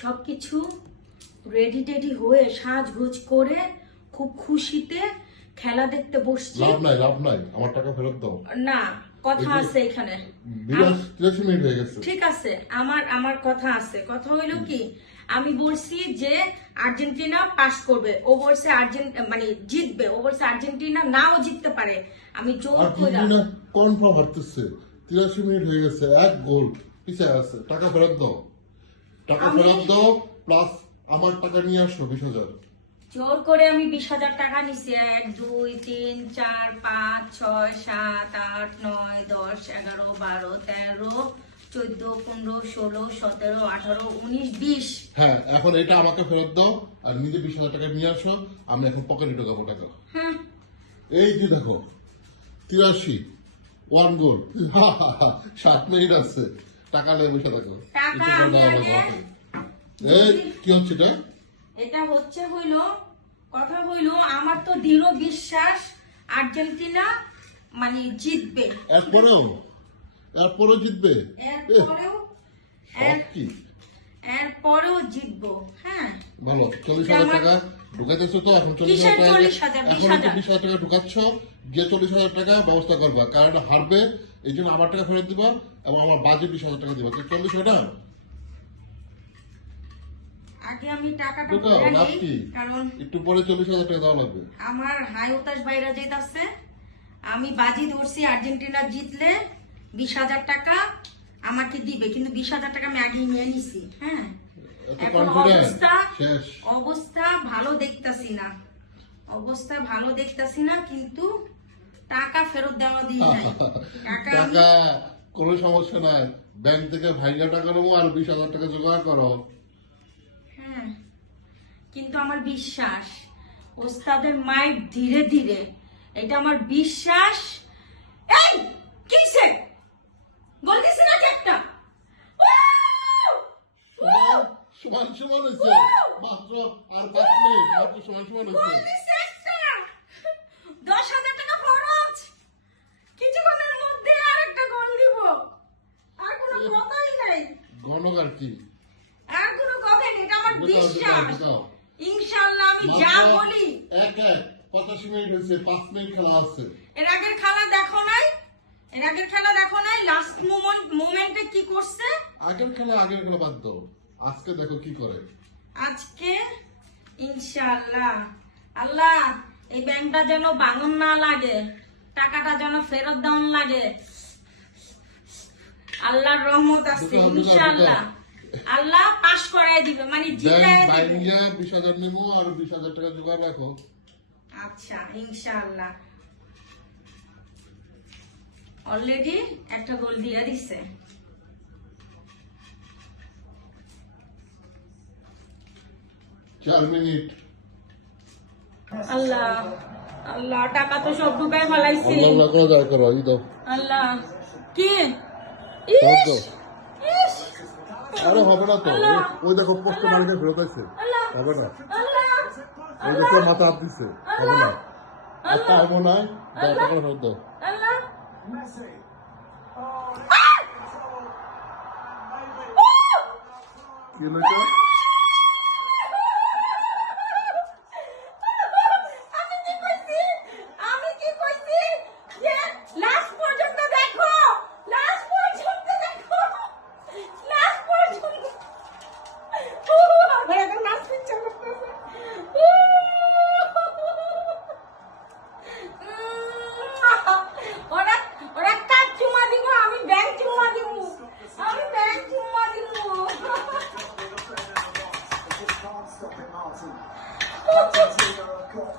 সবকিছু ready teddy হয়ে সাজগোজ করে খুব খুশিতে খেলা দেখতে বসছি। লাভ নাই আমার টাকা ফেরত দাও। না, কথা আছে এখানে। 83 মিনিট হয়ে গেছে। ঠিক আছে, আমার কথা আছে। কথা হইলো কি, আমি বলছি যে আর্জেন্টিনা পাস করবে, ও বলছে মানে জিতবে, ও বলছে আর্জেন্টিনা নাও জিততে পারে। আমি জোর করে আর্জেন্টিনা কনফার্ম হারতেছে। 83 মিনিট হয়ে গেছে, এক গোল পিছায় আছে। টাকা ফেরত দাও, টাকা ফেরত দাও, প্লাস আমার টাকা নিয়ে আসো 20,000। জোর করে আমি 20,000 টাকা নিছি। 1 2 3 4 5 6 7 8 9 10 11 12 13 14 15 16 17 18 19 20। হ্যাঁ, এখন এটা আমাকে ফেরত দাও আর নিজে 20,000 টাকা নিয়ে আসো। আমি এখন পকেটে ঢোকাবো টাকা। হ্যাঁ, এই যে দেখো 83 ওয়ান গোল। 7 মিনিট আছে, টাকা নেই, বসে থাকো। টাকা আমি আগে এই কি হচ্ছে এটা? এটা হইলো কথা হইলো, আমার তো দৃঢ় বিশ্বাস আর্জেন্টিনা মানে জিতবে। এরপরেও জিতবে। এরপরেও জিতবো। হ্যাঁ, ভালো। 40,000 টাকা ঢুকাইতেছো তো এখন? 40,000 টাকা এখন 20,000 টাকা ঢুকাচ্ছ, যে 40,000 টাকা ব্যবস্থা করবা, কারণ হারবে এই জন্য আমার টাকা ফেরত দিবা এবং আমার বাজে 20,000 টাকা দিবা। 40,000 টাকা আগে আমি টাকাটা ঢুকাও, ভরে লাভ নেই, কি? কারণ একটু পরে 40,000 টাকা দেওয়া লাগবে। আমার হাই উতাস বাইরে যাইতাছে। আমি বাজি ধরছি আর্জেন্টিনা জিতলে 20,000 টাকা আমাকে দিবে, কিন্তু 20,000 টাকা আমি আগে নিয়ে নিছি। হ্যাঁ, এখন অবস্থা ভালো দেখতাছি না, কিন্তু টাকা ফেরত দেওয়া দিই নাই। টাকা কোনো সমস্যা নাই, ব্যাংক থেকে ভাইগা টাকা নেবো আর 20,000 টাকা জোগাড় করো। হ্যাঁ, কিন্তু আমার বিশ্বাস ওস্তাদের মাইর ধীরে ধীরে, এটা আমার বিশ্বাস। এই কিসে গোল দিছে নাকি একটা? সমান হয়েছে মাত্র, আর 5 মিনিট মাত্র সমান হয়েছে। 10,000 টাকা খরচ, কিছুক্ষণের মধ্যে আরেকটা গোল দিব। আর কোনো কথাই নাই। গণকার কি? আর কোনো কথাই নেই, এটা আমার বিশ্বাস। ইনশাআল্লাহ আমি যা বলি। 1-1 85 মিনিট হয়েছে, 5 মিনিট খেলা আছে। এর আগের খেলা দেখো নাই? লাস্ট মোমেন্টে কি করছে? আগের খেলা বাদ দাও, আজকে দেখো কি করে। আজকে ইনশাআল্লাহ আল্লাহ এই ব্যাংকটা যেন ভাঙন না লাগে, টাকাটা যেন ফেরত দেওয়ান লাগে। আল্লাহর রহমত আছে ইনশাআল্লাহ। আল্লাহ পাস করায় দিবে, মানে জিতায় দিবে। 20,000 নেবো আর 20,000 টাকা জোগাড় রাখো। আচ্ছা, ইনশাআল্লাহ। অলরেডি একটা গোল দিয়ে দিছে। 4 মিনিট। আল্লাহ আল্লাহ, টাকা তো সব ডুবাই ফেলাইছি। আল্লাহ করে দয়া করো, এই দাও। আল্লাহ কি আরে হবে না তো, ওই দেখো পোস্ট মার্কে ফেরত আছে। হবে না, ওই দেখো মাথা হাত দিচ্ছে। হবে না, আর পারবো না। দাও টাকা ফেরত দাও। কি হলো এটা?